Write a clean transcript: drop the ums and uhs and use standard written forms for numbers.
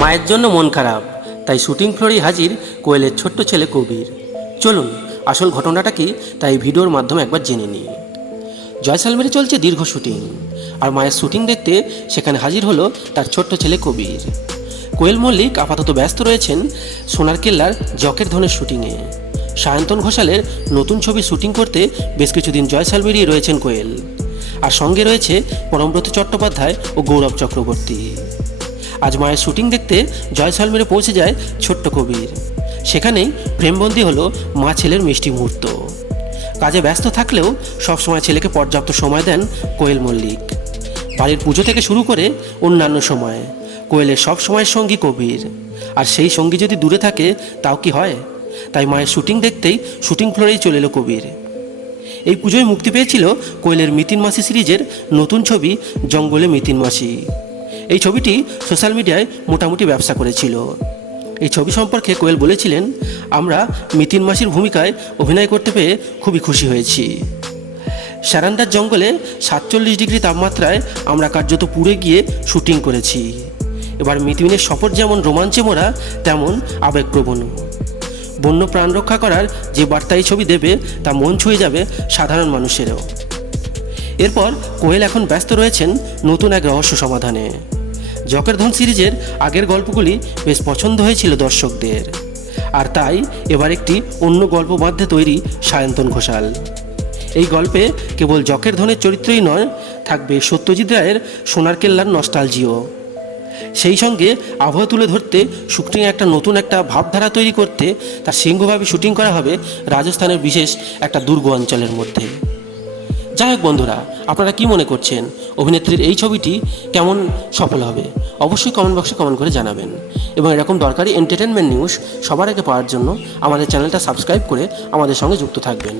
মায়ের জন্য মন খারাপ, তাই শুটিং ফ্লোরেই হাজির কোয়েলের ছোট্ট ছেলে কবির। চলুন আসল ঘটনাটা কি তাই ভিডিওর মাধ্যমে একবার জেনে নিই। জয়সালমেরে চলছে দীর্ঘ শুটিং, আর মায়ের শুটিং দেখতে সেখানে হাজির হলো তার ছোট্ট ছেলে কবির। কোয়েল মল্লিক আপাতত ব্যস্ত রয়েছেন সোনার কেল্লার জকের ধনের শুটিংয়ে। সায়ন্তন ঘোষালের নতুন ছবি শুটিং করতে বেশ কিছুদিন জয়সালমেরেই রয়েছেন কোয়েল, আর সঙ্গে রয়েছে পরমব্রত চট্টোপাধ্যায় ও গৌরব চক্রবর্তী। আজ মায়ের শুটিং দেখতে জয়সালমেরে পৌঁছে যায় ছোট্ট কবির। সেখানেই প্রেমবন্দী হলো মা ছেলের মিষ্টি মুহূর্ত। কাজে ব্যস্ত থাকলেও সবসময় ছেলেকে পর্যাপ্ত সময় দেন কোয়েল মল্লিক। বাড়ির পুজো থেকে শুরু করে অন্যান্য সময় কোয়েলের সব সময়ের সঙ্গী কবির, আর সেই সঙ্গী যদি দূরে থাকে তাও কি হয়। তাই মায়ের শুটিং দেখতেই শুটিং ফ্লোরেই চলে এলো কবির। এই পুজোয় মুক্তি পেয়েছিল কোয়েলের মিতিন মাসি সিরিজের নতুন ছবি জঙ্গলে মিতিন মাসি। এই ছবিটি সোশ্যাল মিডিয়ায় মোটামুটি ব্যবসা করেছিল। এই ছবি সম্পর্কে কোয়েল বলেছিলেন, আমরা মিতিন মাসির ভূমিকায় অভিনয় করতে পেরে খুবই খুশি হয়েছি। সারান্ডার জঙ্গলে 47 ডিগ্রি তাপমাত্রায় আমরা কার্যত পুড়ে গিয়ে শুটিং করেছি। এবার মিতিনের শপথ যেমন রোমাঞ্চে মোড়া, তেমন আবেগপ্রবণ। বন্য প্রাণ রক্ষা করার যে বার্তা এই ছবি দেবে তা মন ছুঁয়ে যাবে সাধারণ মানুষেরও। এরপর কোয়েল এখন ব্যস্ত রয়েছেন নতুন এক রহস্য সমাধানে। জকের ধন সিরিজের আগের গল্পগুলি বেশ পছন্দ হয়েছিল দর্শকদের, আর তাই এবার একটি অন্য গল্প বাঁধতে তৈরি সায়ন্তন ঘোষাল। এই গল্পে কেবল জকের ধনের চরিত্রই নয়, থাকবে সত্যজিৎ রায়ের সোনার কেল্লার নস্টালজিও। সেই সঙ্গে আবহাওয়া তুলে ধরতে শুটিংয়ে নতুন একটা ভাবধারা তৈরি করতে তার সিংহভাবে শুটিং করা হবে রাজস্থানের বিশেষ একটা দুর্গ অঞ্চলের মধ্যে। যাই হোক বন্ধুরা, আপনারা কি মনে করছেন অভিনেত্রীর এই ছবিটি কেমন সফল হবে? অবশ্যই কমেন্ট বক্সে কমেন্ট করে জানাবেন, এবং এরকম দরকারি এন্টারটেনমেন্ট নিউজ সবার আগে পাওয়ার জন্য আমাদের চ্যানেলটা সাবস্ক্রাইব করে আমাদের সঙ্গে যুক্ত থাকবেন।